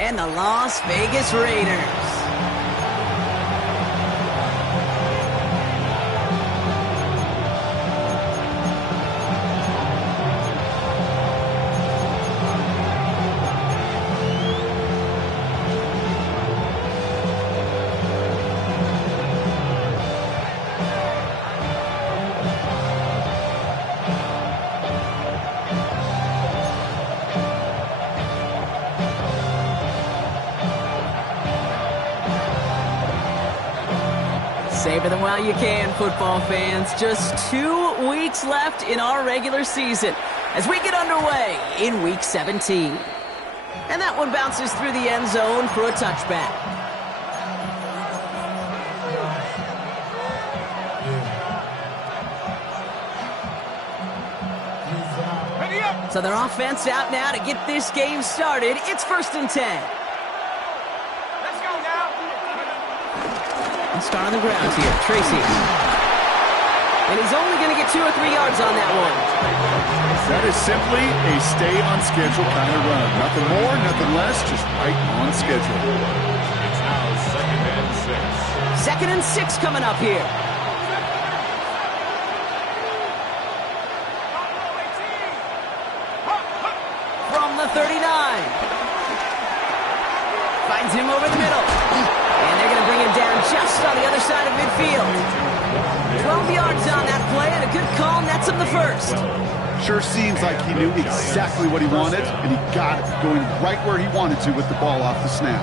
and the Las Vegas Raiders. Savor them while you can, football fans. Just 2 weeks left in our regular season as we get underway in Week 17. And that one bounces through the end zone for a touchback. So their offense out now to get this game started. It's 1st and 10. Start on the ground here, Tracy. And he's only going to get 2 or 3 yards on that one. That is simply a stay on schedule kind of run. Nothing more, nothing less, just right on schedule. It's now 2nd and 6. 2nd and 6 coming up here. From the 39. Finds him over the middle. And they're going to bring him down just on the other side of midfield. 12 yards on that play, and a good call nets him the first. Sure seems like he knew exactly what he wanted, and he got it, going right where he wanted to with the ball off the snap.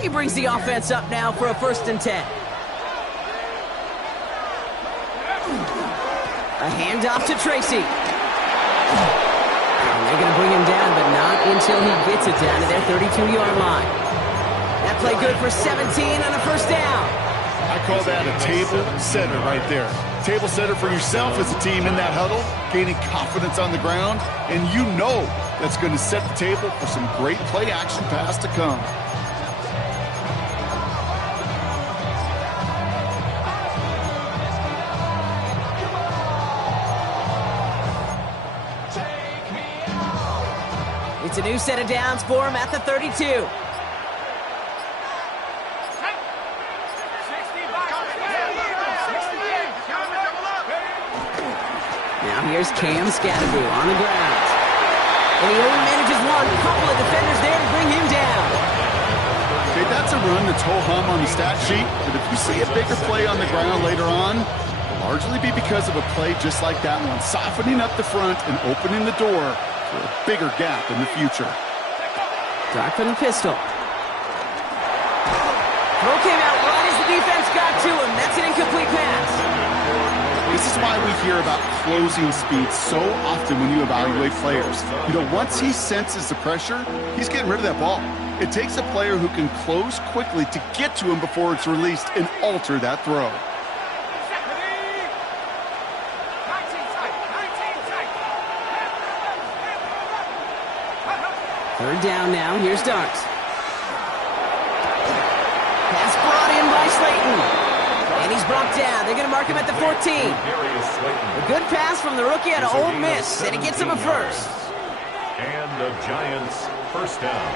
He brings the offense up now for a 1st and 10. A handoff to Tracy. They're going to bring him down, but not until he gets it down to their 32-yard line. That play good for 17 on a 1st down. I call that a table setter right there. Table setter for yourself as a team in that huddle, gaining confidence on the ground, and you know that's going to set the table for some great play action pass to come. It's a new set of downs for him at the 32. Now here's Cam Scatteroo on the ground. And he only manages one. A couple of defenders there to bring him down. Okay, that's a run that's ho-hum on the stat sheet, but if you see a bigger play on the ground later on, it'll largely be because of a play just like that one, softening up the front and opening the door for a bigger gap in the future. Dart from the pistol. Throw came out right as the defense got to him. That's an incomplete pass. This is why we hear about closing speed so often when you evaluate players. You know, once he senses the pressure, he's getting rid of that ball. It takes a player who can close quickly to get to him before it's released and alter that throw. Third down now. Here's Darts. Pass brought in by Slayton. And he's brought down. They're going to mark him at the 14. A good pass from the rookie out of Ole Miss, and it gets him a first. And the Giants' 1st down.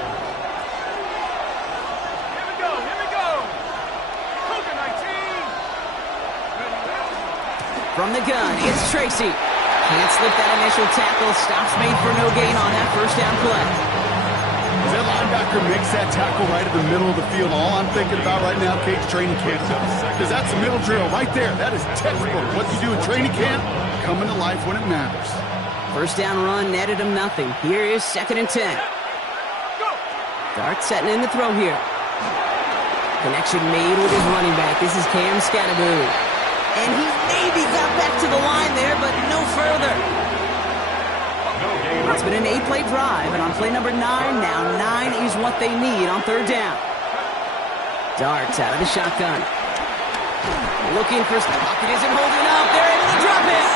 Here we go. Cougar 19. From the gun, it's Tracy. Can't slip that initial tackle. Stops made for no gain on that 1st down play. As that linebacker makes that tackle right in the middle of the field, all I'm thinking about right now, Cage, training camp. Because that's the middle drill right there. That is textbook. What you do in training camp, coming to life when it matters. 1st down run netted him nothing. Here is 2nd and 10. Dart setting in the throw here. Connection made with his running back. This is Cam Scatteroo. And he maybe got back to the line there, but no further. It's been an 8-play drive, and on play number 9, now 9 is what they need on 3rd down. Darts out of the shotgun. Looking for Pocket isn't holding up. They're able to drop it.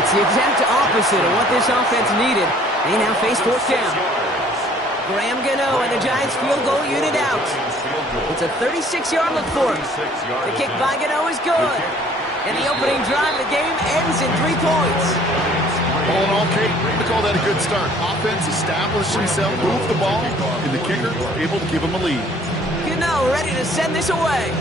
It's the exact opposite of what this offense needed. They now face 4th down. Graham Gano and the Giants field goal unit out. It's a 36-yard look for him. The kick by Gano is good. And the opening drive of the game ends in 3 points. All in all, Kate, we call that a good start. Offense established himself, moved the ball, and the kicker able to give him a lead. Gano ready to send this away.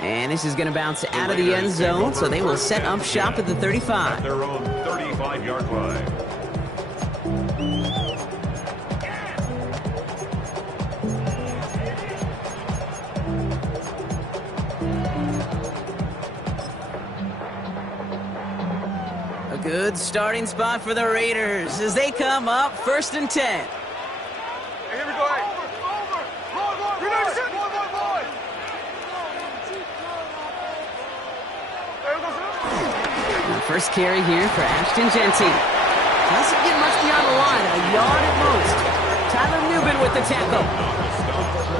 And this is going to bounce out of the end zone, so they will set up shop at the 35. At their own 35-yard line. A good starting spot for the Raiders as they come up 1st and 10. Hey, here we go. Hey. First carry here for Ashton Jeanty. Doesn't get much beyond the line, a yard at most. Tyler Nubin with the tackle.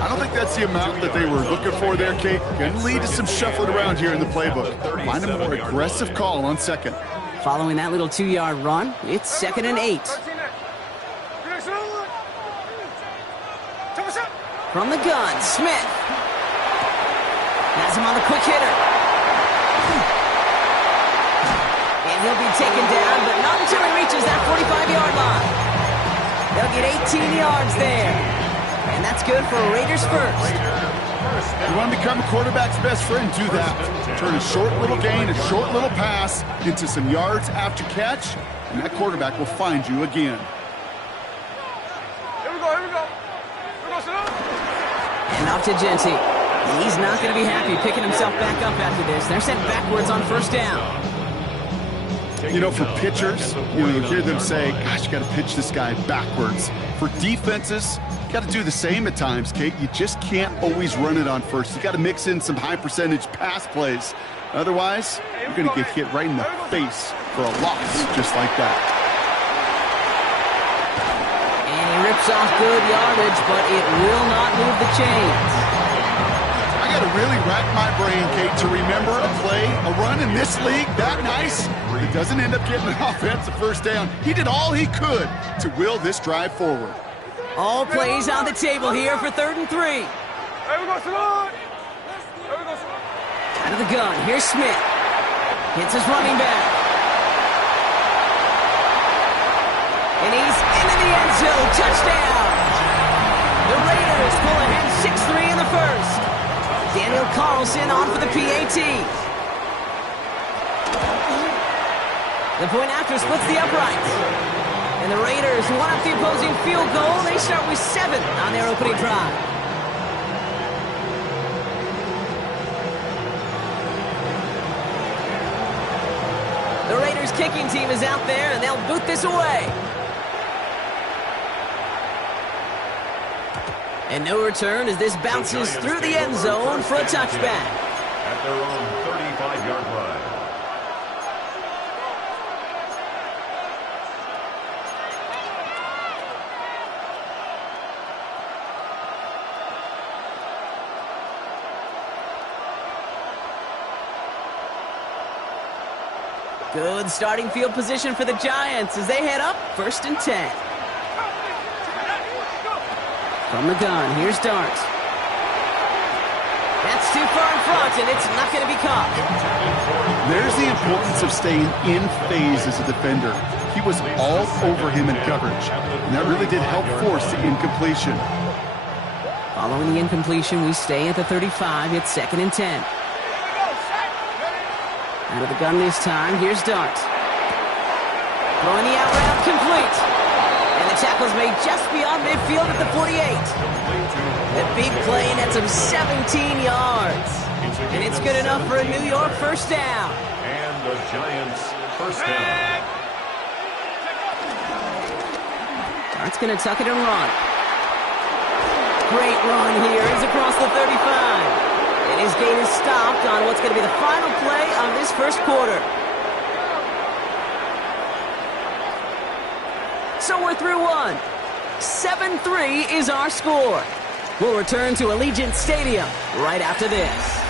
I don't think that's the amount that they were looking for there, Kate. Going to lead to some shuffling around here in the playbook. Find a more aggressive call on second. Following that little 2-yard run, it's 2nd and 8. From the gun, Smith. Has him on the quick hitter. And he'll be taken down, but not until he reaches that 45-yard line. They'll get 18 yards there. And that's good for Raiders first. You want to become a quarterback's best friend, do that. Turn a short little gain, a short little pass into some yards after catch, and that quarterback will find you again. Here we go. And off to Jeanty. He's not going to be happy picking himself back up after this. They're sent backwards on 1st down. You know, for pitchers, you hear them say, gosh, you got to pitch this guy backwards. For defenses, you got to do the same at times, Kate. You just can't always run it on first. You got to mix in some high-percentage pass plays. Otherwise, you're going to get hit right in the face for a loss just like that. And he rips off good yardage, but it will not move the chains. I got to really rack my brain, Kate, to remember a play, a run in this league that nice. It doesn't end up getting an offensive 1st down. He did all he could to will this drive forward. All plays on the table here for 3rd and 3. Here we go, Simone. Out of the gun, here's Smith. Hits his running back. And he's into the end zone. Touchdown. The Raiders pull ahead 6-3 in the first. Daniel Carlson on for the PAT. The point after splits the uprights. And the Raiders one up the opposing field goal. They start with 7 on their opening drive. The Raiders kicking team is out there, and they'll boot this away. And no return as this bounces through the end zone for a touchback. At their own 35-yard line. Good starting field position for the Giants as they head up 1st and 10. From the gun, here's Dart. That's too far in front, and it's not going to be caught. There's the importance of staying in phase as a defender. He was all over him in coverage, and that really did help force the incompletion. Following the incompletion, we stay at the 35. It's 2nd and 10. Out of the gun this time, here's Dart. Throwing the out route, complete. And the tackle's made just beyond midfield at the 48. The big play nets him 17 yards. And it's good enough for a New York 1st down. And the Giants 1st down. Dart's going to tuck it and run. Great run here. He's across the 35. And his gain is stopped on what's going to be the final play of this 1st quarter. So we're through 1. 7-3 is our score. We'll return to Allegiant Stadium right after this.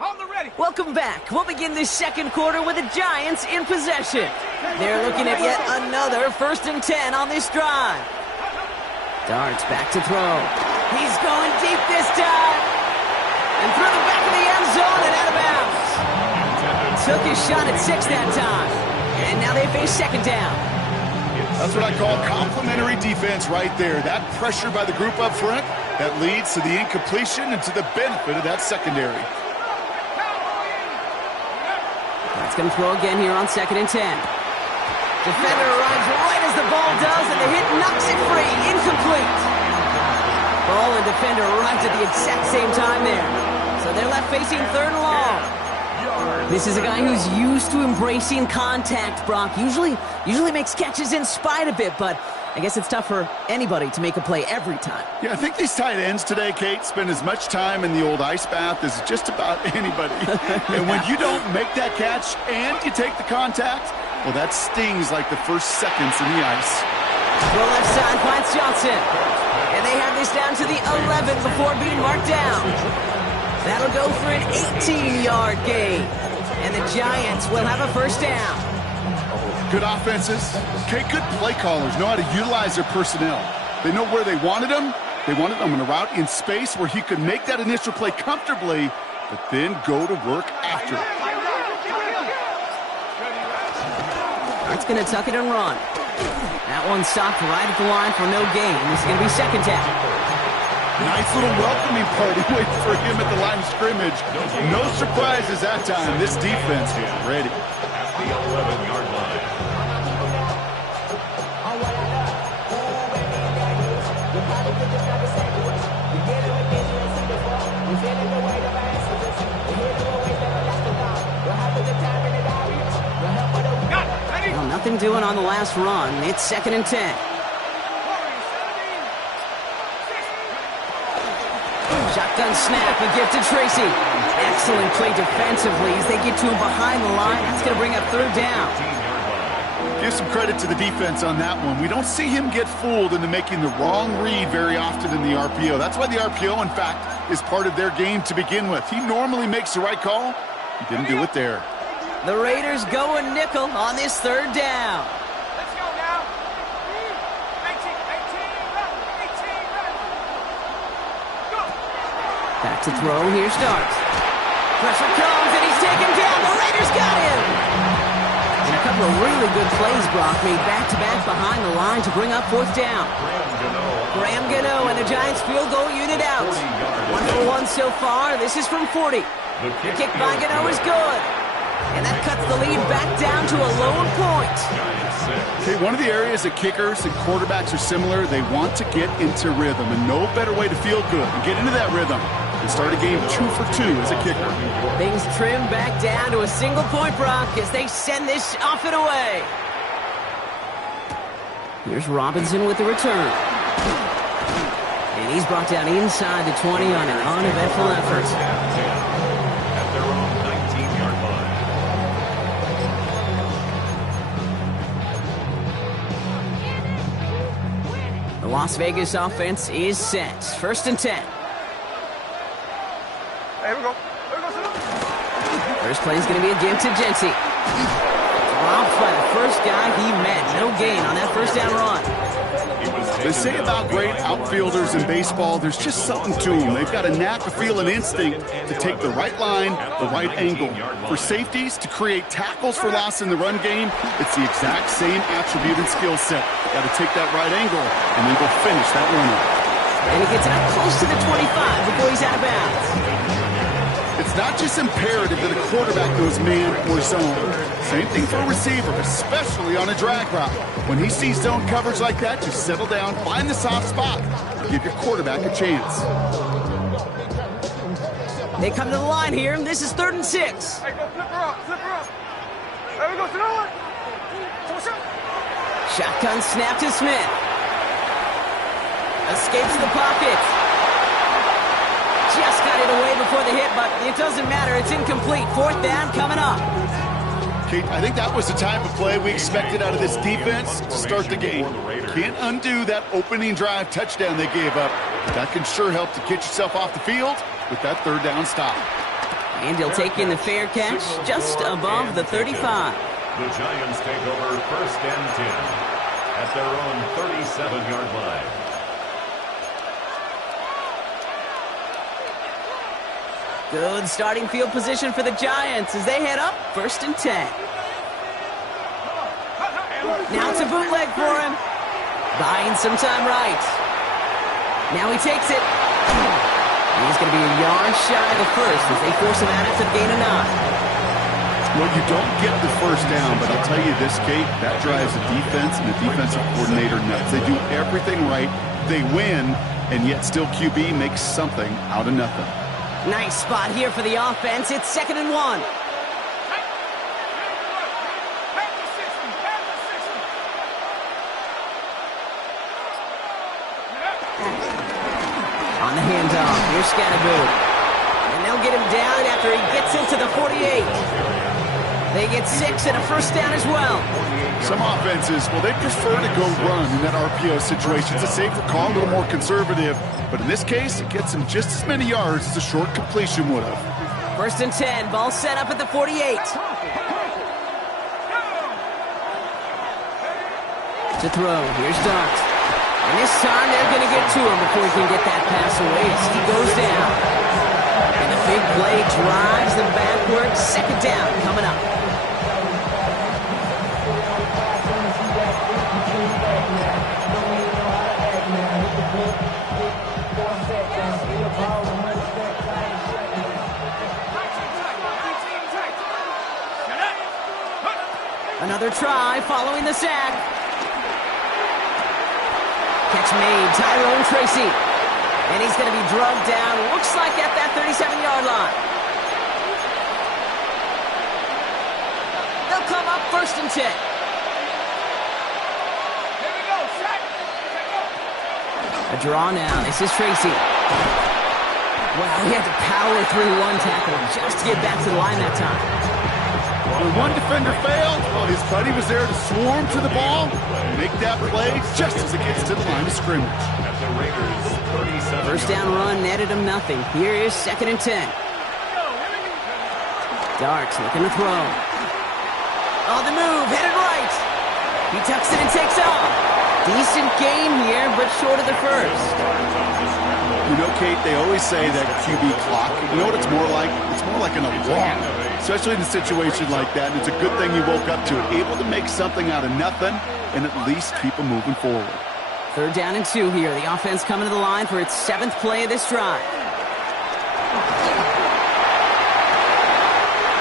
On the ready. Welcome back. We'll begin this second quarter with the Giants in possession. They're looking at yet another 1st and 10 on this drive. Darts back to throw. He's going deep this time. And through the back of the end zone and out of bounds. Took his shot at 6 that time. And now they face 2nd down. That's what I call complimentary defense right there. That pressure by the group up front, that leads to the incompletion and to the benefit of that secondary. That's going to throw again here on 2nd and 10. Defender arrives right as the ball does, and the hit knocks it free. Incomplete. Ball and defender arrived at the exact same time there. So they're left facing 3rd and long. This is a guy who's used to embracing contact, Brock. Usually makes catches in spite of it, but I guess it's tough for anybody to make a play every time. Yeah, I think these tight ends today, Kate, spend as much time in the old ice bath as just about anybody. And when you don't make that catch and you take the contact, well, that stings like the first seconds in the ice. The left side finds Johnson. And they have this down to the 11 before being marked down. That'll go for an 18-yard gain. And the Giants will have a 1st down. Good offenses. Okay, good play callers know how to utilize their personnel. They know where they wanted them. They wanted them in a route in space where he could make that initial play comfortably, but then go to work after. It's going to tuck it and run. That one stopped right at the line for no gain. This is going to be 2nd down. Nice little welcoming party waiting for him at the line of scrimmage. No surprises that time. This defense was ready. At the 11-yard line. Well, nothing doing on the last run. It's 2nd and 10. Shotgun snap, a gift to Tracy. Excellent play defensively as they get to him behind the line. That's going to bring up 3rd down. Give some credit to the defense on that one. We don't see him get fooled into making the wrong read very often in the RPO. That's why the RPO, in fact, is part of their game to begin with. He normally makes the right call. He didn't do it there. The Raiders go a nickel on this 3rd down. Let's go now. 18, go. Back to throw. Here's Starks. Pressure comes, and he's taken down. The Raiders got him. And a couple of really good plays, Brock, made back-to-back behind the line to bring up 4th down. Graham Gano and the Giants field goal unit out. 1 for 1 so far. This is from 40. The kick by Gano is good. And that cuts the lead back down to a lone point. Okay, one of the areas that kickers and quarterbacks are similar, they want to get into rhythm, and no better way to feel good and get into that rhythm than start a game 2 for 2 as a kicker. Things trim back down to a single point, Brock, as they send this off and away. Here's Robinson with the return. And he's brought down inside the 20 on an uneventful effort. At their own 19-yard line. The Las Vegas offense is set. 1st and 10. Here we go. First play is going to be a give to Jency. Dropped by the first guy he met. No gain on that 1st down run. They say about great outfielders in baseball, there's just something to them. They've got a knack, a feel, an instinct to take the right line, the right angle. For safeties, to create tackles for loss in the run game, it's the exact same attribute and skill set. Got to take that right angle and then go finish that runner. And he gets it up close to the 25 before he's out of bounds. It's not just imperative that a quarterback knows man or zone. Same thing for a receiver, especially on a drag route. When he sees zone coverage like that, just settle down, find the soft spot, give your quarterback a chance. They come to the line here, and this is 3rd and 6. Hey, go flip her up, flip her up. There we go, to the one. Shotgun snap to Smith. Escapes the pocket. Just got it away before the hit, but it doesn't matter. It's incomplete. 4th down coming up. Kate, I think that was the type of play we expected out of this defense to start the game. Can't undo that opening drive touchdown they gave up. But that can sure help to get yourself off the field with that 3rd down stop. And he'll take in the fair catch just above the 35. The Giants take over 1st and 10 at their own 37-yard line. Good starting field position for the Giants as they head up 1st and 10. Now it's a bootleg for him. Buying some time right. Now he takes it. He's going to be a yard shy of the first as they force him out after the gain of 9. Well, you don't get the first down, but I'll tell you this, Kate, that drives the defense and the defensive coordinator nuts. They do everything right, they win, and yet still QB makes something out of nothing. Nice spot here for the offense. It's 2nd and 1. On the handoff, here's Scatterboo. And they'll get him down after he gets into the 48. They get 6 and a first down as well. Some offenses, well, they prefer to go run in that RPO situation. It's a safer call, a little more conservative. But in this case, it gets him just as many yards as a short completion would have. 1st and 10, ball set up at the 48. To throw, here's Dart. And this time they're going to get to him before he can get that pass away as he goes down. And the big play drives them backwards. 2nd down coming up. Another try following the sack. Catch made, Tyrone Tracy. And he's going to be drugged down, looks like at that 37-yard line. They'll come up 1st and 10. Here we go, sack. A draw now, this is Tracy. Wow, he had to power through one tackle just to get back to the line that time. When one defender failed, well, his buddy was there to swarm to the ball, make that play just as it gets to the line of scrimmage. At the Raiders' 37. First down run netted him nothing. Here is 2nd and 10. Darts looking to throw. On the move, headed right. He tucks it and takes off. Decent gain here, but short of the first. You know, Kate, they always say that QB clock, you know what it's more like? It's more like an alarm, especially in a situation like that. And it's a good thing you woke up to it, able to make something out of nothing and at least keep them moving forward. 3rd down and 2 here. The offense coming to the line for its 7th play of this drive.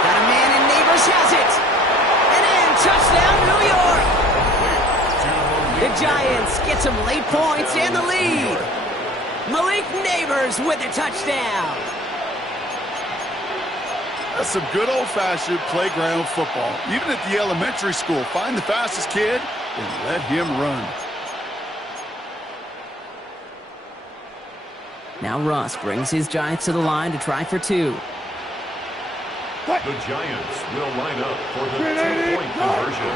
Got a man in, Neighbors has it. And in, touchdown, New York. The Giants get some late points and the lead. Malik Neighbors with a touchdown. That's some good old-fashioned playground football. Even at the elementary school, find the fastest kid and let him run. Now Russ brings his Giants to the line to try for 2. The Giants will line up for the 2-point conversion.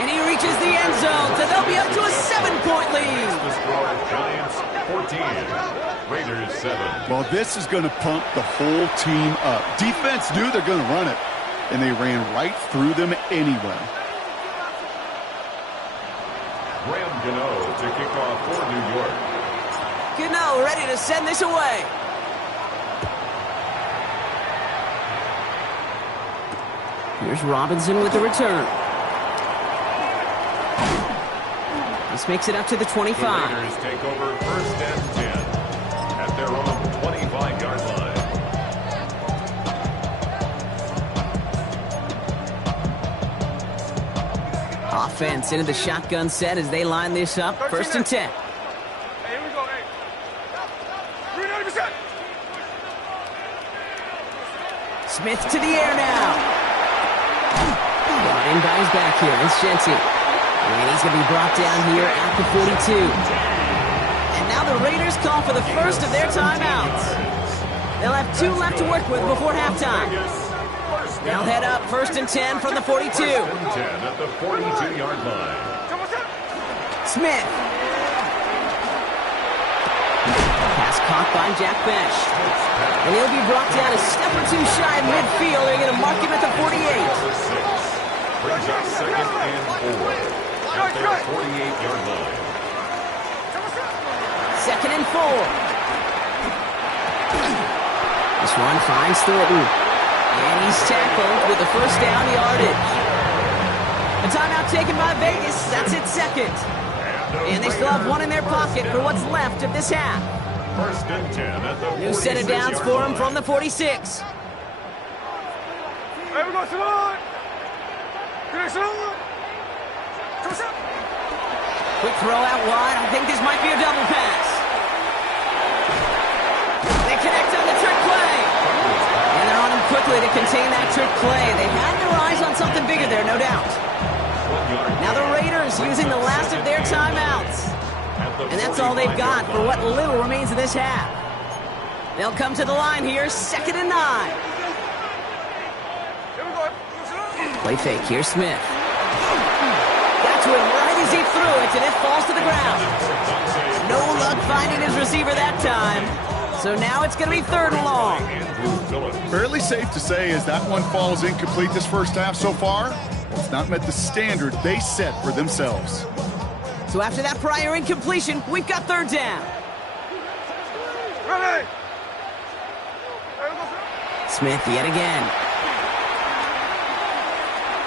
And he reaches the end zone, so they'll be up to a 7-point lead. The score, Giants 14, Raiders 7. Well, this is going to pump the whole team up. Defense knew they're going to run it, and they ran right through them anyway. Graham Gano to kick off for New York. Gano ready to send this away. Here's Robinson with the return. This makes it up to the 25. The Raiders take over 1st and 10 at their own 25-yard line. Offense into the shotgun set as they line this up. 1st and 10. Hey, here we go, hey. 390%. Smith to the air now. Brought in by his back here. It's Shenty. And he's going to be brought down here at the 42. And now the Raiders call for the first of their timeouts. They'll have 2 left to work with before halftime. They'll head up 1st and 10 from the 42. 1st and 10 at the 42-yard line. Smith. Pass caught by Jack Bench. And he'll be brought down a step or two shy of midfield. They're going to mark him at the 48. Brings up second and 4 at their 48-yard line. Second and 4. This one finds Thornton. And he's tackled with the first down yardage. A timeout taken by Vegas. That's its second. And they still have one in their pocket for what's left of this half. First and 10 at the 46-yard line. New set of downs for him from the 46. Hey, we got Salon. Quick throw out wide. I think this might be a double pass. They connect on the trick play. And they're on him quickly to contain that trick play. They had their eyes on something bigger there, no doubt. Now the Raiders using the last of their timeouts. And that's all they've got for what little remains of this half. They'll come to the line here, second and 9. Play fake, here's Smith. Got to him right as he threw it, and it falls to the ground. No luck finding his receiver that time. So now it's going to be third and long. Fairly safe to say as that one falls incomplete this first half so far, it's not met the standard they set for themselves. So after that prior incompletion, we've got third down. Ready. Smith yet again.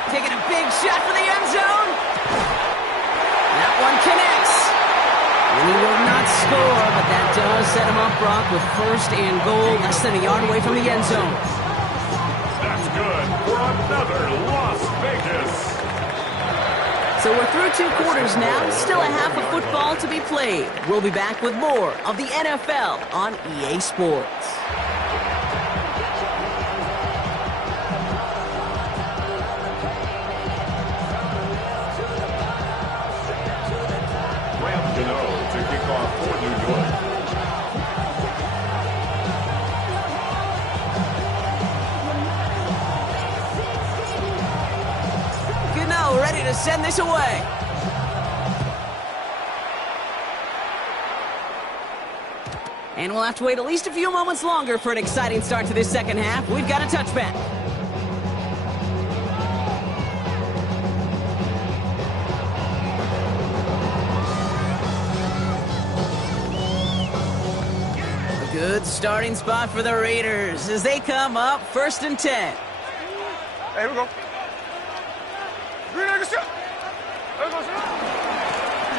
Taking a big shot for the end zone. That one connects. And he will not score, but that does set him up, Brock, with first and goal, less than a yard away from the end zone. That's good for another Las Vegas. So we're through 2 quarters now, still a half of football to be played. We'll be back with more of the NFL on EA Sports. To kick off for New York. Gano ready to send this away. And we'll have to wait at least a few moments longer for an exciting start to this second half. We've got a touchback. Good starting spot for the Raiders as they come up first and 10. Hey, we go.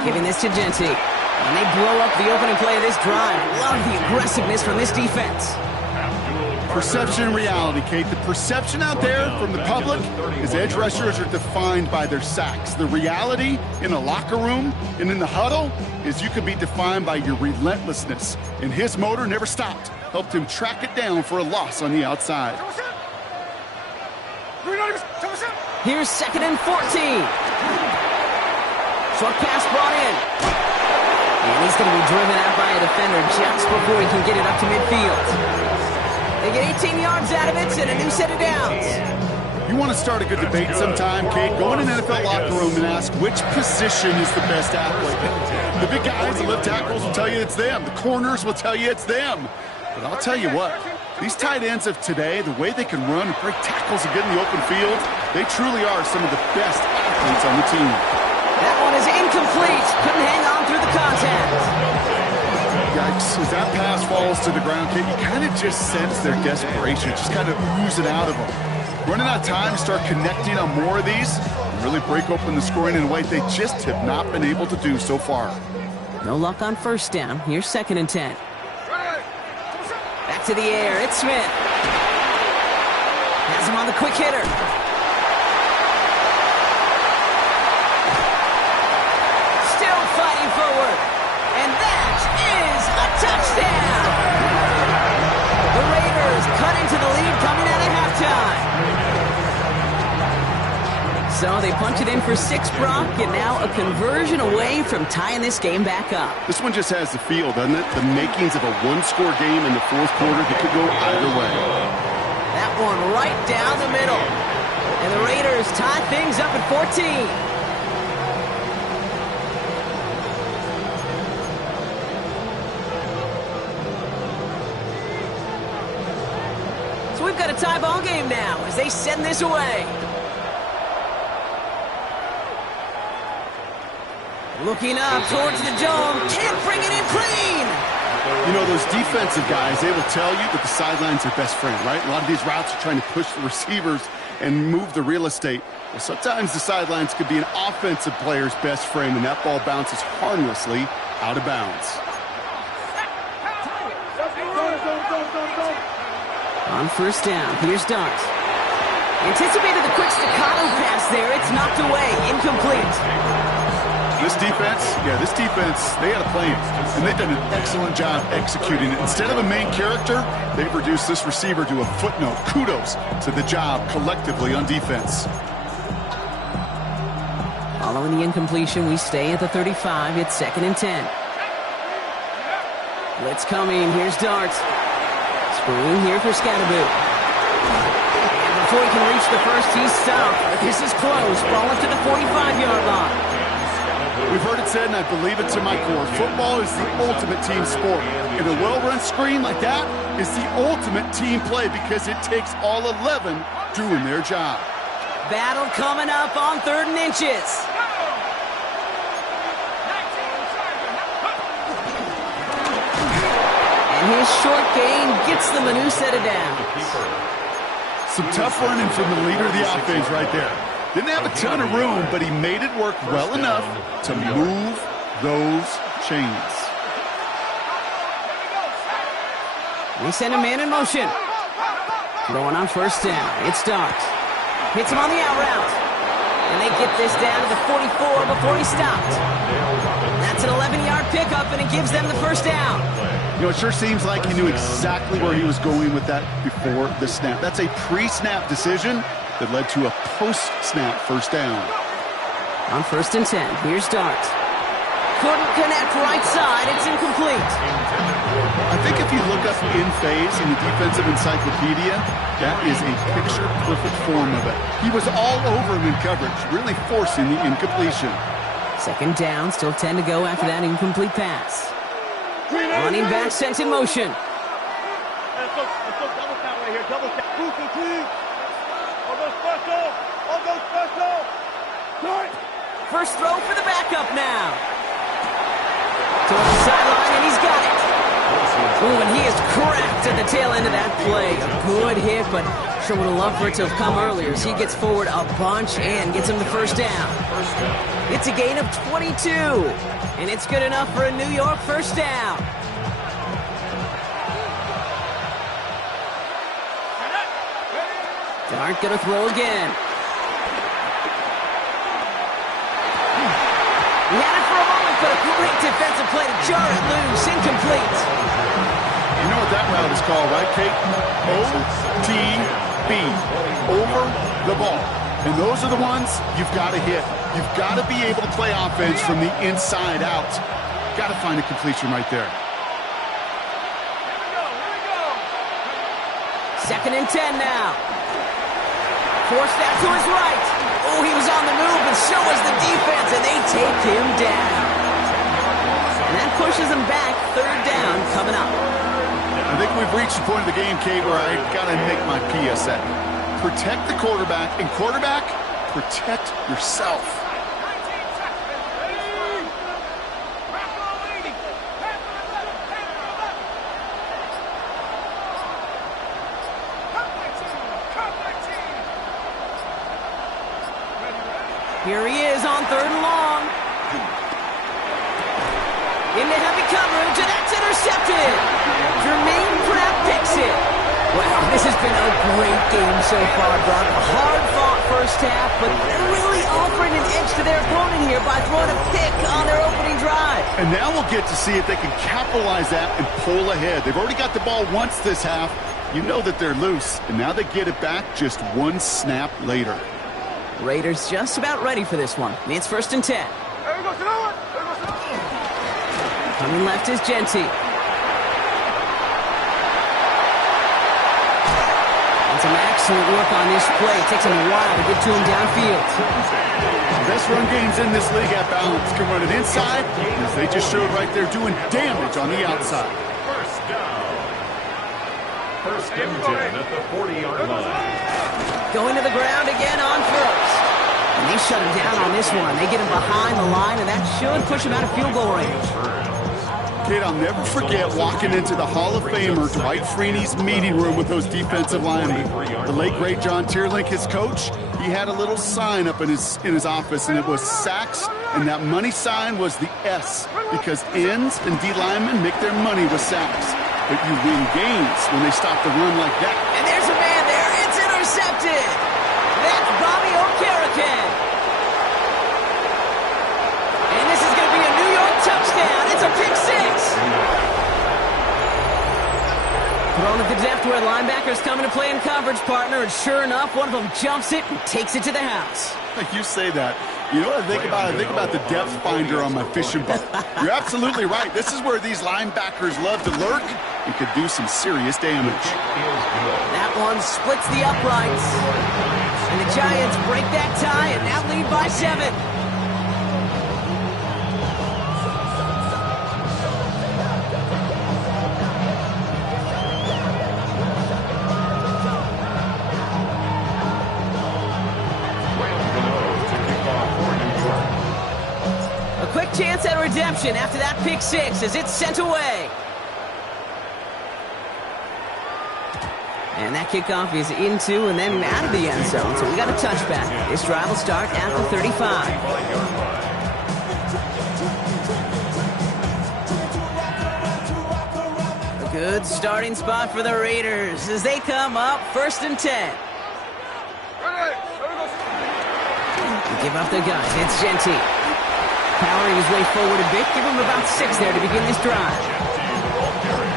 Giving this to Genty. And they blow up the opening play of this drive. Love the aggressiveness from this defense. Perception and reality, Kate. The perception out there from the public is edge rushers are defined by their sacks. The reality in a locker room and in the huddle is you can be defined by your relentlessness. And his motor never stopped. Helped him track it down for a loss on the outside. Here's second and 14. Short pass brought in. And he's going to be driven out by a defender just before he can get it up to midfield. They get 18 yards out of it and a new set of downs. You want to start a good debate sometime, Kate? Go in an NFL locker room and ask which position is the best athlete. The big guys, the left tackles will tell you it's them. The corners will tell you it's them. But I'll tell you what, these tight ends of today, the way they can run and break tackles and get in the open field, they truly are some of the best athletes on the team. That one is incomplete. Couldn't hang on through the contact. Yikes, as that pass falls to the ground, Kate, you kind of just sense their desperation, just kind of oozing out of them. Running out of time to start connecting on more of these and really break open the scoring in a way they just have not been able to do so far. No luck on first down. Here's second and 10. Back to the air. It's Smith. Has him on the quick hitter. Still fighting forward. And that is a touchdown. The Raiders cut into the lead coming out of halftime. So they punch it in for 6, Brock, and now a conversion away from tying this game back up. This one just has the feel, doesn't it? The makings of a one-score game in the fourth quarter that could go either way. That one right down the middle. And the Raiders tie things up at 14. tie ball game now as they send this away. Looking up towards the dome. Can't bring it in clean. You know, those defensive guys, they will tell you that the sideline's their best friend, right? A lot of these routes are trying to push the receivers and move the real estate. Well, sometimes the sidelines could be an offensive player's best friend, and that ball bounces harmlessly out of bounds. On first down, here's Dart. Anticipated the quick staccato pass there. It's knocked away, incomplete. This defense, they had a plan, and they've done an excellent job executing it. Instead of a main character, they've reduced this receiver to a footnote. Kudos to the job collectively on defense. Following the incompletion, we stay at the 35. It's 2nd and 10. Blitz coming. Here's Dart. Screen here for Scatterboo. And before he can reach the first, he's stopped. But this is close. Ball up to the 45-yard line. We've heard it said, and I believe it to my core, football is the ultimate team sport. And a well-run screen like that is the ultimate team play because it takes all 11 doing their job. Battle coming up on 3rd and inches. And his short gain gets them a new set of downs. Some tough running from the leader of the offense right there. Didn't have a ton of room, but he made it work well enough to move those chains. They send a man in motion. Going on first down. It's Dart. Hits him on the out route. And they get this down to the 44 before he stopped. That's an 11-yard pickup, and it gives them the first down. You know, it sure seems like he knew exactly where he was going with that before the snap. That's a pre-snap decision that led to a post-snap first down. On 1st and 10, here's Dart. Couldn't connect right side. It's incomplete. I think if you look up in phase in the defensive encyclopedia, that is a picture-perfect form of it. He was all over him in coverage, really forcing the incompletion. 2nd down, still 10 to go after that incomplete pass. Running back sent in motion. Let's go double tap right here. Double tap. 2-2-2. I'll go special. First throw for the backup now. Toward the sideline, and he's got it. Ooh, and he is cracked at the tail end of that play. A good hit, but sure would have loved for it to have come earlier as he gets forward a bunch and gets him the first down. It's a gain of 22, and it's good enough for a New York first down. Dart gonna throw again. He had it for a moment, but a great defensive play to jar it loose. Incomplete. You know what that route is called, right, Kate? OTB. Over the ball. And those are the ones you've got to hit. You've got to be able to play offense from the inside out. Got to find a completion right there. 2nd and 10 now. Forced out to his right. Oh, he was on the move, but so was the defense, and they take him down. And that pushes him back. 3rd down coming up. I think we've reached the point of the game, Kate, where I got to make my PSA. Protect the quarterback, and quarterback, protect yourself. Here he is on 3rd and long. Into heavy coverage, and that's intercepted. Jermaine Pratt picks it. Wow, this has been a great game so far, Brock. A hard-fought first half, but they're really offering an edge to their opponent here by throwing a pick on their opening drive. And now we'll get to see if they can capitalize that and pull ahead. They've already got the ball once this half. You know that they're loose, and now they get it back just one snap later. Raiders just about ready for this one. It's 1st and 10. Coming left is Genty. And some excellent work on this play. It takes him a while to get to him downfield. The best run games in this league at balance can run it inside, as they just showed right there, doing damage on the outside. first and 10 at the 40-yard line. Going to the ground again on first. And they shut him down on this one. They get him behind the line, and that should push him out of field goal range. Kate, I'll never forget walking into the Hall of Famer Dwight Freeney's meeting room with those defensive linemen. The late, great John Tierlink, his coach, he had a little sign up in his office, and it was sacks, and that money sign was the S, because ends and D linemen make their money with sacks. But you win games when they stop the run like that. And there's a man there. It's intercepted. That's Bobby Okereke. And this is going to be a New York touchdown. It's a pick six. Thrown at the depth where linebackers coming to play in coverage, partner, and sure enough, one of them jumps it and takes it to the house. You say that. You know what I think about? I think about the depth finder on my fishing boat. You're absolutely right. This is where these linebackers love to lurk and could do some serious damage. That one splits the uprights. And the Giants break that tie and now lead by 7. Quick chance at redemption after that pick six as it's sent away. And that kickoff is into and then out of the end zone, so we got a touchback. This drive will start at the 35. A good starting spot for the Raiders as they come up 1st and 10. They give up the guns. It's Genty. Powering his way forward a bit. Give him about 6 there to begin this drive.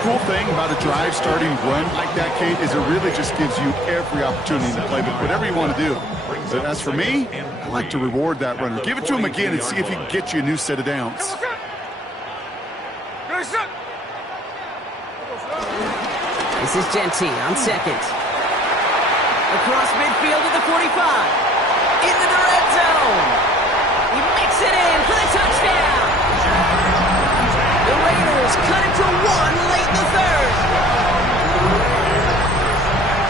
Cool thing about a drive starting run like that, Kate, is it really just gives you every opportunity to play with whatever you want to do. But as for me, I like to reward that runner. Give it to him again and see if he can get you a new set of downs. This is Genty on second. Across midfield to the 45. Into the red zone. He makes it in for the touchdown. The Raiders cut it to 1 late in the third.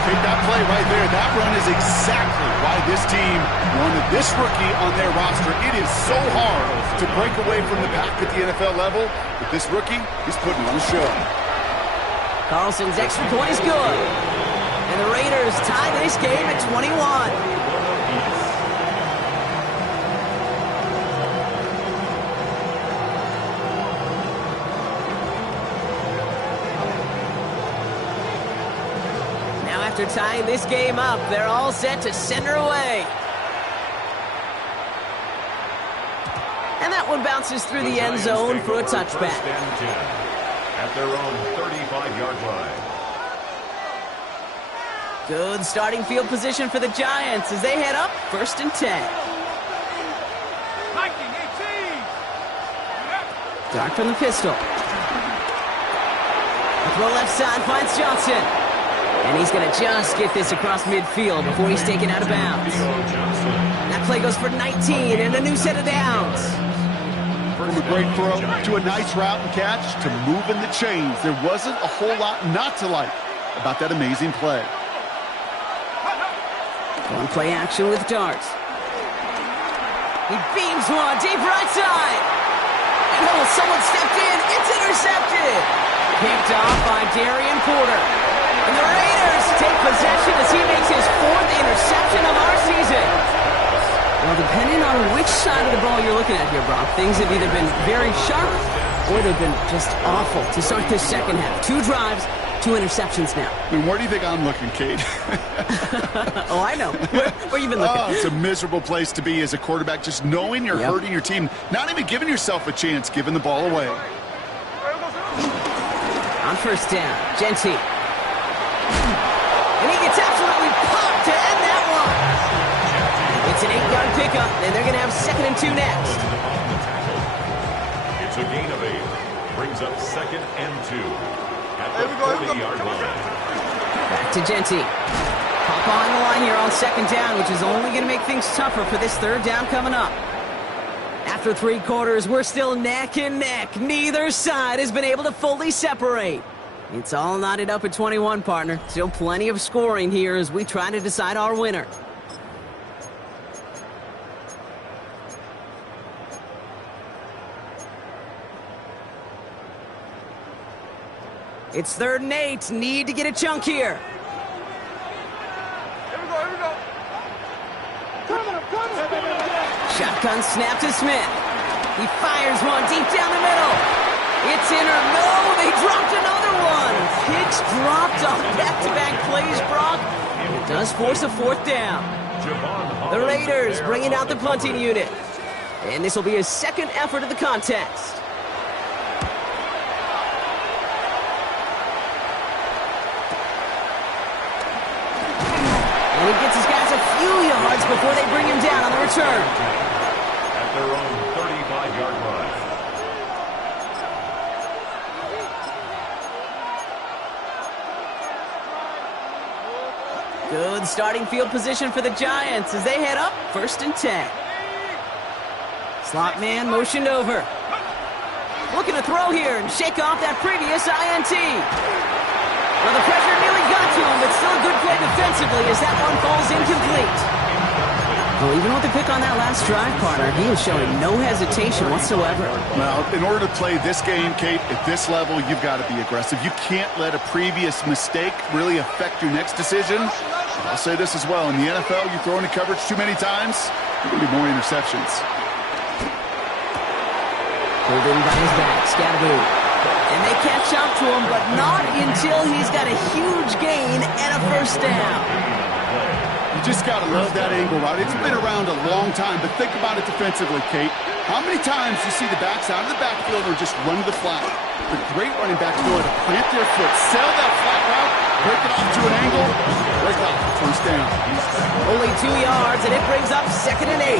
Take that play right there. That run is exactly why this team wanted this rookie on their roster. It is so hard to break away from the pack at the NFL level, but this rookie is putting on a show. Carlson's extra point is good. And the Raiders tie this game at 21. After tying this game up, they're all set to send her away. And that one bounces through the end zone for a touchback. At their own 35-yard line. Good starting field position for the Giants as they head up 1st and 10. Dark from the pistol. Throw left side finds Johnson. And he's going to just get this across midfield before he's taken out of bounds. That play goes for 19 and a new set of downs. From a great throw to a nice route and catch to moving the chains. There wasn't a whole lot not to like about that amazing play. One play action with Dart. He beams one deep right side. And someone stepped in. It's intercepted. Picked off by Darian Porter. And the Raiders take possession as he makes his 4th interception of our season. Well, depending on which side of the ball you're looking at here, Brock, things have either been very sharp or they've been just awful to start this second half. 2 drives, 2 interceptions now. And where do you think I'm looking, Kate? Oh, I know. Where you been looking? Oh, it's a miserable place to be as a quarterback, just knowing you're hurting your team, not even giving yourself a chance, giving the ball away. On 1st down, Genty. And he gets absolutely popped to end that one. It's an 8-yard pickup, and they're going to have 2nd and 2 next. It's a gain of 8. Brings up 2nd and 2. At the 40-yard line. Back to Genty. Hop on the line here on 2nd down, which is only going to make things tougher for this 3rd down coming up. After 3 quarters, we're still neck and neck. Neither side has been able to fully separate. It's all knotted up at 21, partner. Still plenty of scoring here as we try to decide our winner. It's 3rd and 8. Need to get a chunk here. Here we go. Coming. Shotgun snap to Smith. He fires one deep down the middle. It's in or no, they dropped another one. Hicks dropped on back-to-back plays, Brock. It does force a 4th down. The Raiders bringing out the punting unit. And this will be his 2nd effort of the contest. And he gets his guys a few yards before they bring him down on the return. At their own 35-yard line. Good starting field position for the Giants as they head up 1st and 10. Slot man motioned over. Looking to throw here and shake off that previous INT. Well, the pressure nearly got to him, but still a good play defensively as that one falls incomplete. Well, even with the pick on that last drive, partner, he is showing no hesitation whatsoever. Well, in order to play this game, Kate, at this level, you've got to be aggressive. You can't let a previous mistake really affect your next decision. I'll say this as well. In the NFL, you throw into coverage too many times, there will be more interceptions. Pulled in by his back, Scatteroo. And they catch up to him, but not until he's got a huge gain and a 1st down. You just got to love that angle route. It's been around a long time, but think about it defensively, Kate. How many times you see the backs out of the backfield or just run to the flat? The great running backs know how to plant their foot, sell that flat route, break it off to an angle, break off, 1st down. Only 2 yards, and it brings up 2nd and 8.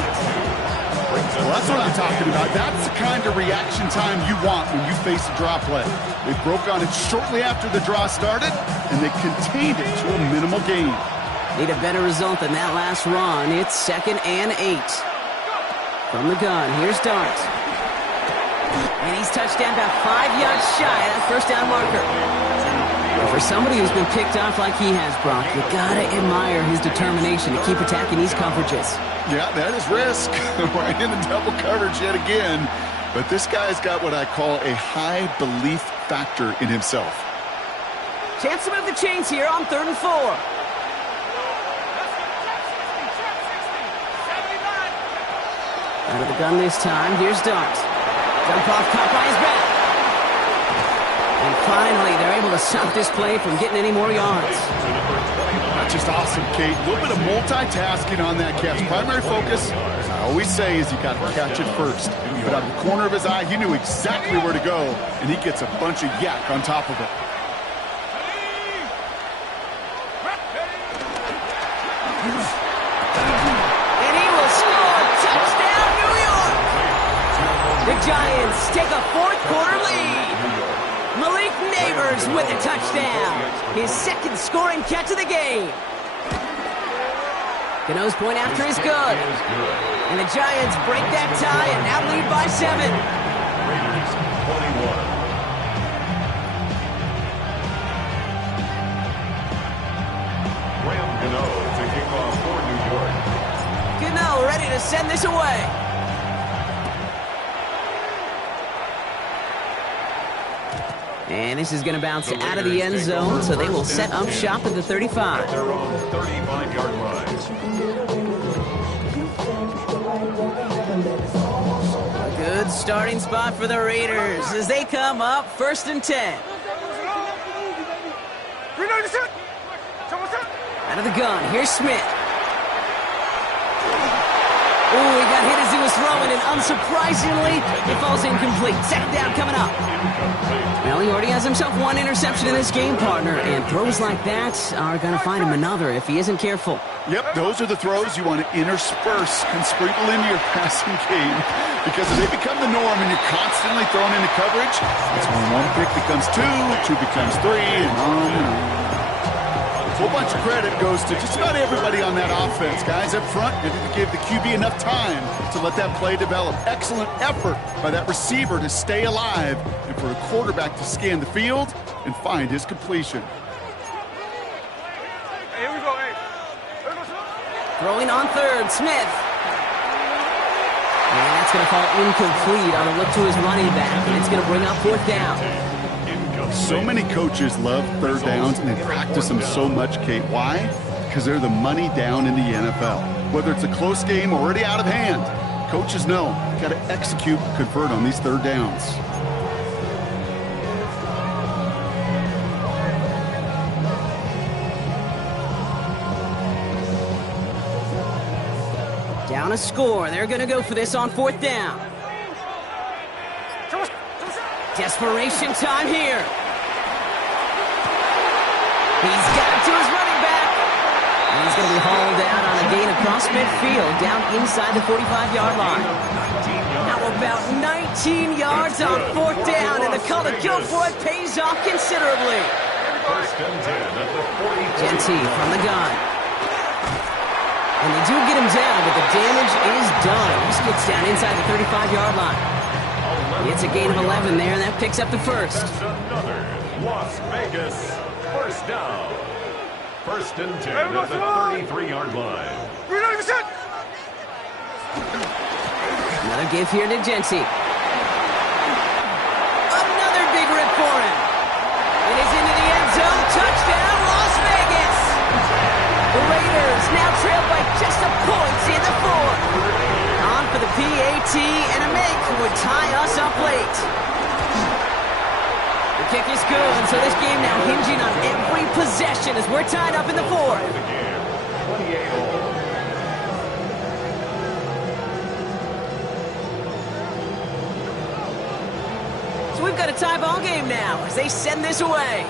Well, that's what I'm talking about. That's the kind of reaction time you want when you face a draw play. They broke on it shortly after the draw started, and they contained it to a minimal gain. Need a better result than that last run. It's 2nd and 8. From the gun, here's Dart. And he's touched down about 5 yards shy of that 1st down marker. For somebody who's been picked off like he has, Brock, you gotta admire his determination to keep attacking these coverages. Yeah, that is risk. We're in the double coverage yet again. But this guy's got what I call a high belief factor in himself. Chance to move the chains here on 3rd and 4. Out of the gun this time, here's Dart. Jump off, caught by his back. And finally, they're able to stop this play from getting any more yards. That's just awesome, Kate. A little bit of multitasking on that catch. Primary focus, as I always say, is you got to catch it first. But out of the corner of his eye, he knew exactly where to go, and he gets a bunch of yak on top of it. And he will score. Touchdown, New York! The Giants take a 4th quarter lead. Malik Neighbors with a touchdown. His 2nd scoring catch of the game. Gano's point after is good. And the Giants break that tie and now lead by 7. Raiders 21. Graham Gano to kick off for New York. Gano ready to send this away. And this is going to bounce out of the end zone, so they will set up shop at the 35. At their own 35-yard line. A good starting spot for the Raiders as they come up 1st and 10. Out of the gun, here's Smith. Oh, he got hit as he was throwing, and unsurprisingly, it falls incomplete. 2nd down coming up. Well, he already has himself 1 interception in this game, partner, and throws like that are going to find him another if he isn't careful. Yep, those are the throws you want to intersperse and sprinkle into your passing game, because as they become the norm and you're constantly thrown into coverage, that's when 1 pick becomes 2, 2 becomes 3, and on and on. whole bunch of credit goes to just about everybody on that offense. Guys up front, they didn't give the QB enough time to let that play develop. Excellent effort by that receiver to stay alive and for a quarterback to scan the field and find his completion. Hey, here we go, hey. Throwing on third, Smith. And that's going to fall incomplete on a look to his running back, and it's going to bring up fourth down. So many coaches love third downs, and they practice them so much, Kate. Why? Because they're the money down in the NFL. Whether it's a close game or already out of hand, coaches know got to execute, convert on these third downs. Down a score. They're going to go for this on fourth down. Desperation time here. He's got it to his running back. And he's going to be hauled out on a gain across midfield, down inside the 45-yard line. How about 19 yards on fourth down, and the call to go for it pays off considerably. First and 10 at the 44. Genty from the gun. And they do get him down, but the damage is done. He gets down inside the 35-yard line. It's a gain of 11 there, and that picks up the first. That's another Las Vegas first down. First and 10 at the 33-yard line. Another give here to Genty. Another big rip for him. It is into the end zone. Touchdown, Las Vegas. The Raiders now trail by just a point in the fourth. On for the PAT, and a make would tie us up late. The kick is good, so this game now hinging on every possession as we're tied up in the fourth. The game, 28-all. So we've got a tie ball game now as they send this away.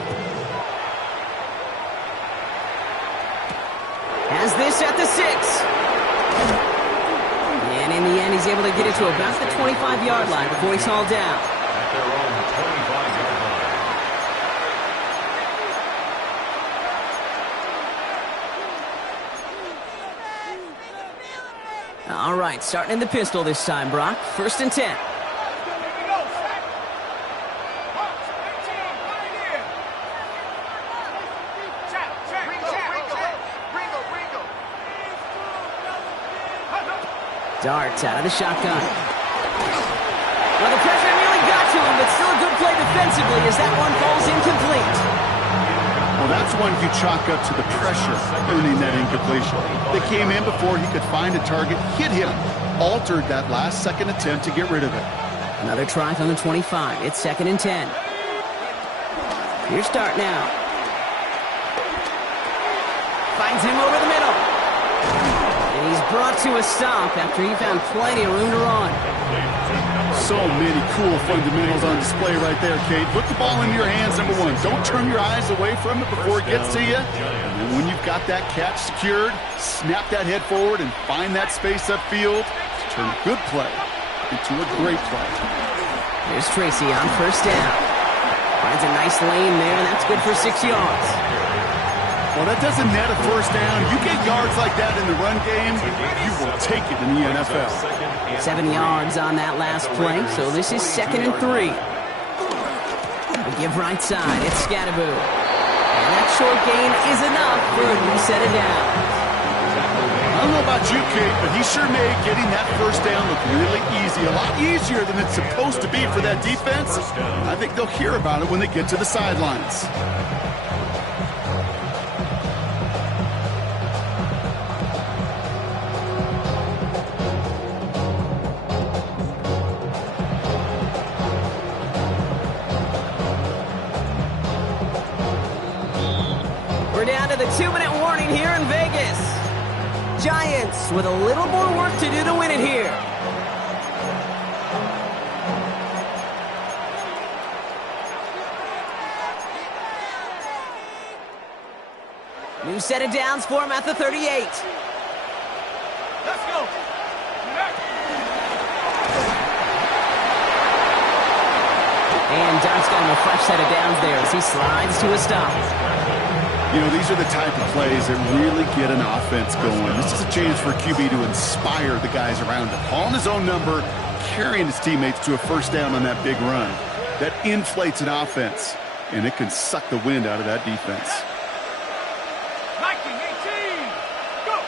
Has this at the 6. And in the end, he's able to get it to about the 25-yard line before he's hauled down. At their own 25-yard line. All right, starting in the pistol this time, Brock. First and 10. Darts out of the shotgun. Well, the pressure nearly got to him, but still a good play defensively as that one falls incomplete. Well, that's one you chalk up to the pressure earning that incompletion. They came in before he could find a target, hit him, altered that last-second attempt to get rid of it. Another try from the 25. It's second and 10. Here's start now. Finds him over the middle. And he's brought to a stop after he found plenty of room to run. So many cool fundamentals on display right there, Kate. Put the ball in your hands, number one. Don't turn your eyes away from it before it gets to you. And when you've got that catch secured, snap that head forward and find that space upfield to turn a good play into a great play. Here's Tracy on first down. Finds a nice lane there, and that's good for 6 yards. Well, that doesn't net a first down. You get yards like that in the run game, you will take it in the NFL. 7 yards on that last play, so this is second and 3. We give right side, it's Scattaboo. And that short gain is enough for a new set of downs. I don't know about you, Kate, but he sure made getting that first down look really easy. A lot easier than it's supposed to be for that defense. I think they'll hear about it when they get to the sidelines. We're down to the 2-minute warning here in Vegas. Giants with a little more work to do to win it here. New set of downs for him at the 38. Let's go. And Doc's got him a fresh set of downs there as he slides to a stop. You know, these are the type of plays that really get an offense going. This is a chance for QB to inspire the guys around him. Calling his own number, carrying his teammates to a first down on that big run. That inflates an offense, and it can suck the wind out of that defense. 19, 18, go!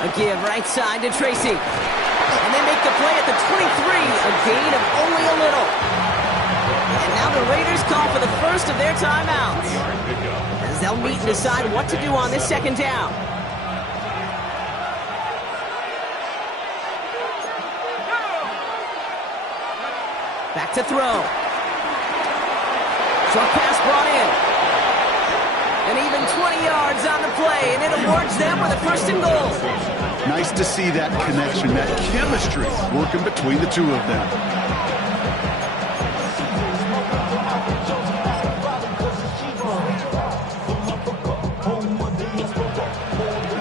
A give right side to Tracy. And they make the play at the 23, a gain of only a little. And now the Raiders call for the first of their timeouts, as they'll meet and decide what to do on this second down. Back to throw. Short pass brought in. And even 20 yards on the play, and it awards them with a first and goal. Nice to see that connection, that chemistry working between the two of them.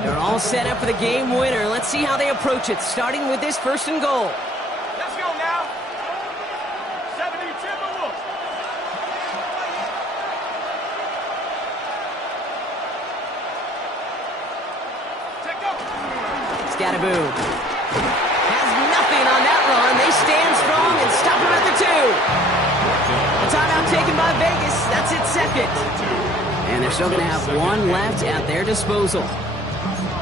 They're all set up for the game winner. Let's see how they approach it, starting with this first and goal. Let's go now. 70 Timberwolves. Take up. Scattaboo has nothing on that run. They stand strong and stop him at the 2. A timeout taken by Vegas. That's its second. And they're still going to have one left at their disposal.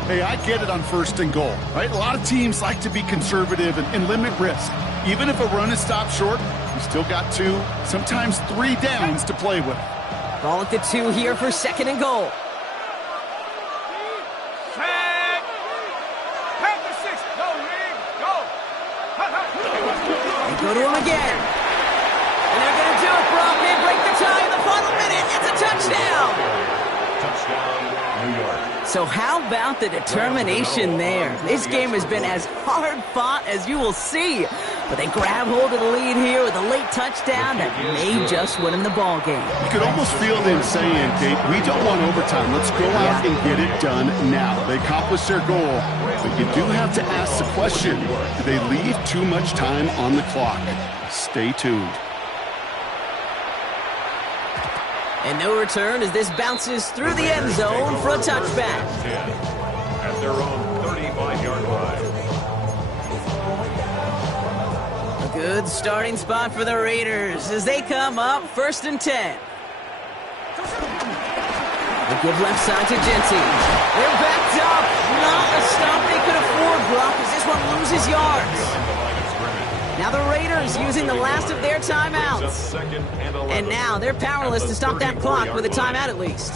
Hey, I get it on first and goal, right? A lot of teams like to be conservative and limit risk. Even if a run is stopped short, you still got 2, sometimes 3 downs to play with. Ball at the 2 here for second and goal. Set. Panther 6. Go, Lee. Go. They go to him again. And they're going to do it, Brock. They break the tie in the final minute. It's a touchdown. Touchdown, New York. So how about the determination there? This game has been as hard fought as you will see. But they grab hold of the lead here with a late touchdown that may just win them the ball game. You could almost feel them saying, Kate, we don't want overtime. Let's go out and get it done now. They accomplished their goal, but you do have to ask the question, do they leave too much time on the clock? Stay tuned. And no return as this bounces through the end zone for a touchback. At their own 35-yard line. A good starting spot for the Raiders as they come up first and 10. They give left side to Genty. They're backed up. Not a stop they could afford, Brock, as this one loses yards. Now the Raiders using the last of their timeouts. And now they're powerless to stop that clock with a timeout at least.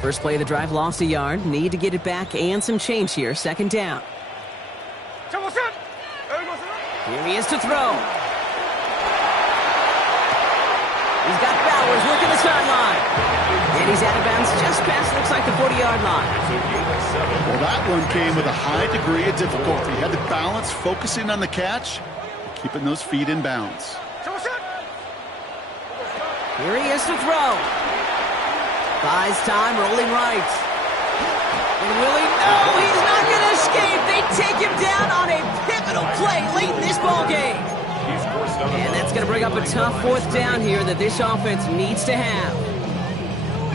First play of the drive lost a yard. Need to get it back and some change here. Second down. Here he is to throw. He's got Bowers working the sideline. And he's out of bounds just past, looks like the 40-yard line. Well, that one came with a high degree of difficulty. He had to balance focusing on the catch, keeping those feet in bounds. Here he is to throw. Buys time, rolling right. And will he? No, he's not going to escape. They take him down on a pivotal play late in this ball game. And that's going to bring up a tough fourth down here that this offense needs to have.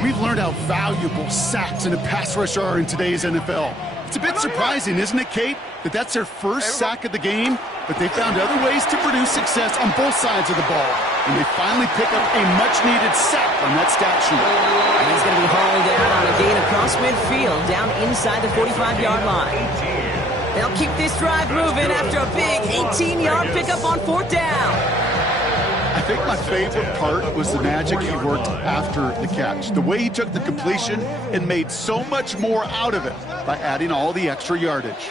We've learned how valuable sacks and a pass rush are in today's NFL. It's a bit surprising, isn't it, Kate, that that's their first sack of the game, but they found other ways to produce success on both sides of the ball. And they finally pick up a much-needed sack on that stat sheet. And he's going to be hauled down on a gain across midfield, down inside the 45-yard line. They'll keep this drive moving after a big 18-yard pickup on fourth down. I think my favorite part was the magic he worked after the catch. The way he took the completion and made so much more out of it by adding all the extra yardage.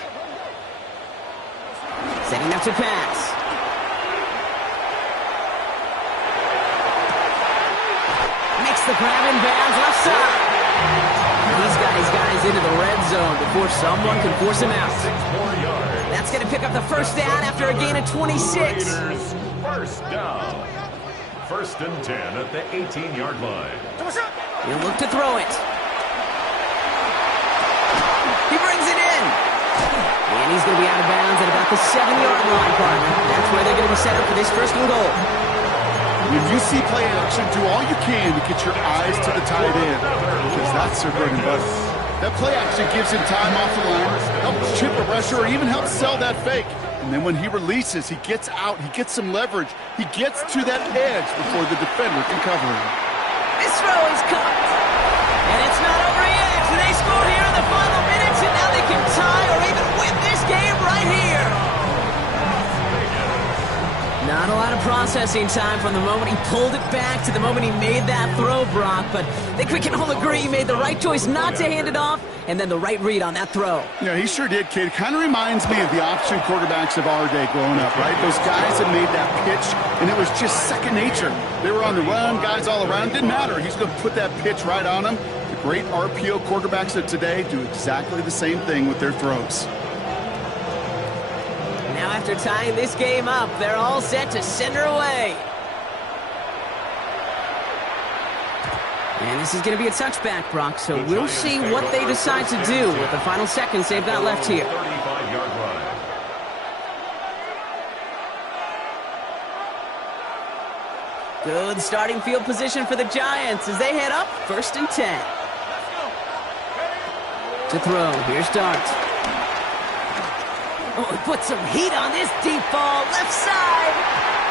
Setting up to pass. Makes the grab in bounds left side. He's got his guys into the red zone before someone can force him out. That's going to pick up the first down after a gain of 26. First down. First and 10 at the 18-yard line. He'll look to throw it. He brings it in. And he's going to be out of bounds at about the 7-yard line, partner. That's where they're going to be set up for this first and goal. If you see play action, do all you can to get your eyes to the tight end, because that's their bread and butter. That play action gives him time off the line, helps chip a rusher, or even helps sell that fake. And then when he releases, he gets out, he gets some leverage, he gets to that edge before the defender can cover him. This throw is caught. And it's not over yet. They score here in the final minutes, and now they can tie or even win this game right here. Not a lot of processing time from the moment he pulled it back to the moment he made that throw, Brock. But I think we can all agree he made the right choice not to hand it off, and then the right read on that throw. Yeah, he sure did, kid. Kind of reminds me of the option quarterbacks of our day growing up, right? Those guys that made that pitch, and it was just second nature. They were on the run, guys all around. Didn't matter. He's going to put that pitch right on them. The great RPO quarterbacks of today do exactly the same thing with their throws. Now after tying this game up, they're all set to send her away. And this is going to be a touchback, Brock, so we'll see what they decide to do with the final seconds they've got left here. 35-yard line. Good starting field position for the Giants as they head up 1st and 10. To throw, here's Dart. Oh, he put some heat on this deep ball, left side.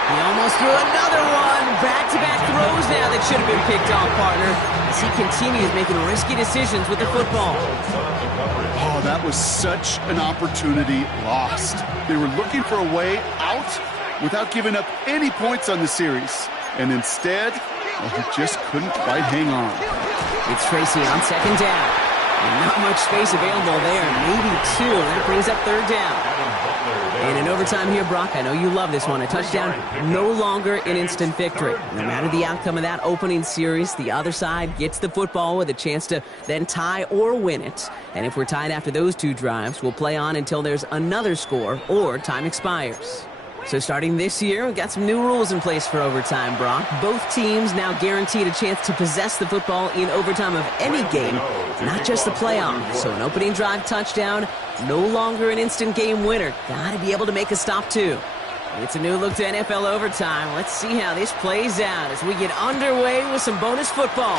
He almost threw another one. Back-to-back throws now that should have been picked off, partner, as he continues making risky decisions with the football. Oh, that was such an opportunity lost. They were looking for a way out without giving up any points on the series. And instead, well, he just couldn't quite hang on. It's Tracy on 2nd down. And not much space available there. Maybe 2. That brings up 3rd down. And in overtime here, Brock, I know you love this one. A touchdown, no longer an instant victory. No matter the outcome of that opening series, the other side gets the football with a chance to then tie or win it. And if we're tied after those 2 drives, we'll play on until there's another score or time expires. So starting this year, we've got some new rules in place for overtime, Brock. Both teams now guaranteed a chance to possess the football in overtime of any game, not just the playoffs. So an opening drive touchdown, no longer an instant game winner. Got to be able to make a stop, too. It's a new look to NFL overtime. Let's see how this plays out as we get underway with some bonus football.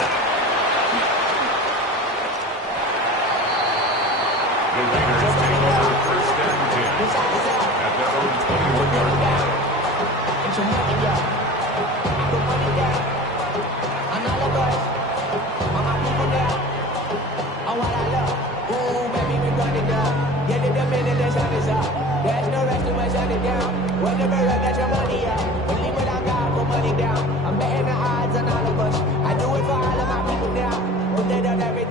The Raiders take over 1st and 10 at their own 21-yard line.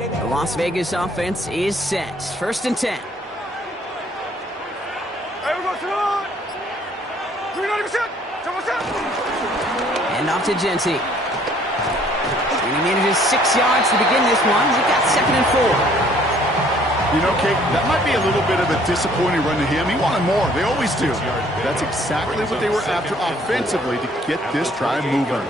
The Las Vegas offense is set. 1st and 10. And off to Genty. And he manages 6 yards to begin this one. We've got 2nd and 4. You know, Kate, that might be a little bit of a disappointing run to him. He wanted more. They always do. That's exactly what they were after offensively to get this drive moving.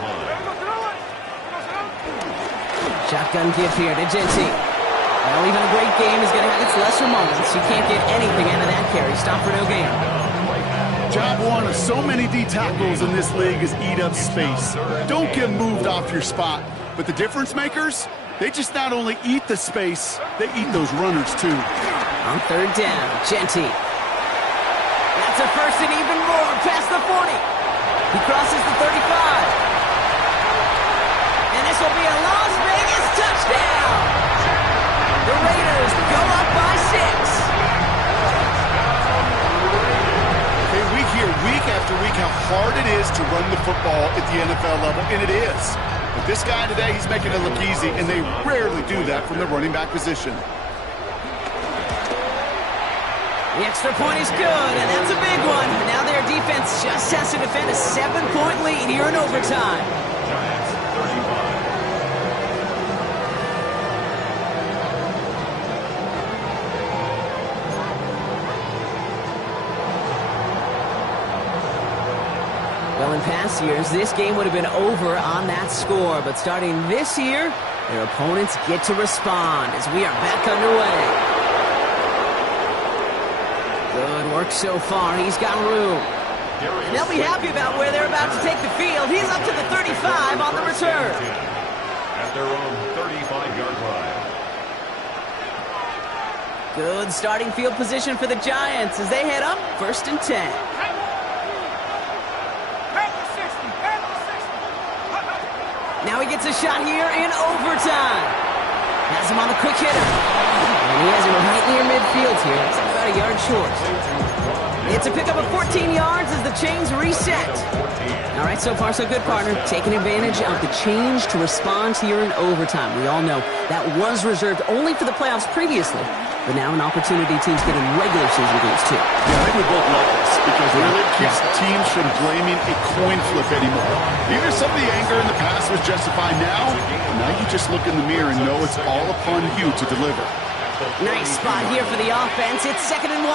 Shotgun give here to Genty. Well, even a great game is going to have its lesser moments. You can't get anything out of that carry. Stop for no gain. Job one of so many D tackles in this league is eat up space. Don't get moved off your spot. But the difference makers, they just not only eat the space, they eat those runners too. On 3rd down, Genty. That's a 1st and even more past the 40. He crosses the 35. And this will be a Las Vegas touchdown. The Raiders go up by 6. Hey, we hear week after week how hard it is to run the football at the NFL level, and it is. But this guy today, he's making it look easy, and they rarely do that from the running back position. The extra point is good, and that's a big one. Now their defense just has to defend a 7-point lead here in overtime. Giants 35. Well, in past years, this game would have been over on that score. But starting this year, their opponents get to respond as we are back underway. Good work so far. He's got room. And they'll be happy about where they're about to take the field. He's up to the 35 on the return. At their own 35-yard line. Good starting field position for the Giants as they head up 1st and 10. Now he gets a shot here in overtime. Has him on the quick hitter. And he has him right near midfield here. It's about a yard short. It's a pickup of 14 yards as the chains reset. All right, so far so good, partner. Taking advantage of the change to respond here in overtime. We all know that was reserved only for the playoffs previously, but now an opportunity teams get in regular season games too. Yeah, I think we both love this because it really keeps teams from blaming a coin flip anymore. Either some of the anger in the past was justified now you just look in the mirror and know it's all upon you to deliver. Nice spot here for the offense. It's 2nd and 1.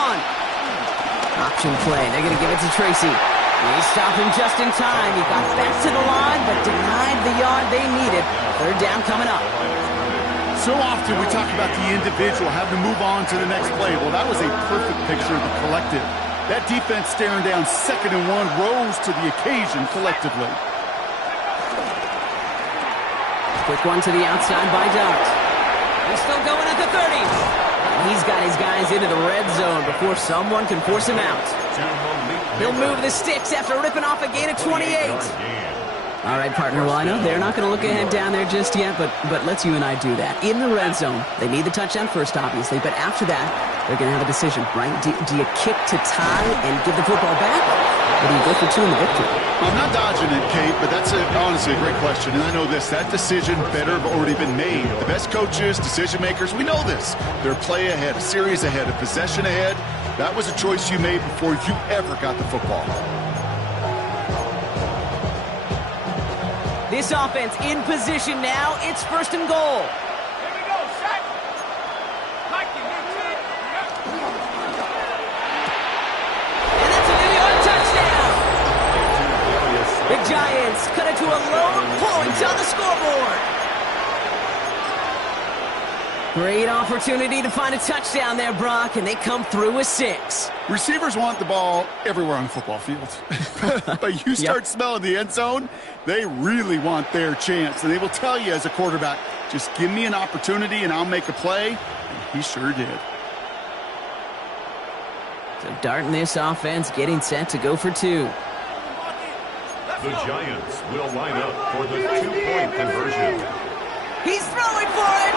Option play. They're going to give it to Tracy. He stopped him just in time. He got back to the line, but denied the yard they needed. 3rd down coming up. So often we talk about the individual having to move on to the next play. Well, that was a perfect picture of the collective. That defense staring down 2nd and 1 rose to the occasion collectively. Quick one to the outside by Dart. He's still going at the 30. He's got his guys into the red zone before someone can force him out. He'll move the sticks after ripping off a gain of 28. All right, partner, well, I know they're not going to look ahead down there just yet, but let's you and I do that. In the red zone, they need the touchdown first, obviously, but after that, they're going to have a decision, right? Do you kick to tie and give the football back, or do you go for 2 in the victory? I'm not dodging it, Kate, but that's honestly a great question. And I know this, that decision better have already been made. The best coaches, decision makers, we know this. They're a play ahead, a series ahead, a possession ahead. That was a choice you made before you ever got the football. This offense in position now. It's 1st and goal. Here we go, shot. Like it, And that's a New-York touchdown. The Giants cut it to a lone point on the scoreboard. Great opportunity to find a touchdown there, Brock, and they come through with 6. Receivers want the ball everywhere on the football field. But you start smelling the end zone, they really want their chance. And they will tell you as a quarterback, just give me an opportunity and I'll make a play. And he sure did. So darting this offense, getting set to go for 2. The Giants will line up for the 2-point conversion. He's throwing for it!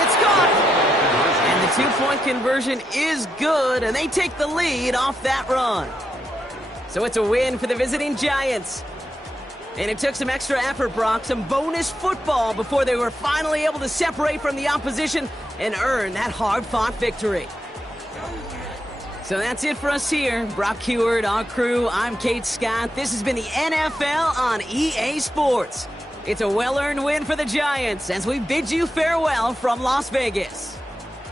It's gone! And the 2-point conversion is good, and they take the lead off that run. So it's a win for the visiting Giants. And it took some extra effort, Brock, some bonus football before they were finally able to separate from the opposition and earn that hard-fought victory. So that's it for us here. Brock Huard, our crew, I'm Kate Scott. This has been the NFL on EA Sports. It's a well-earned win for the Giants as we bid you farewell from Las Vegas.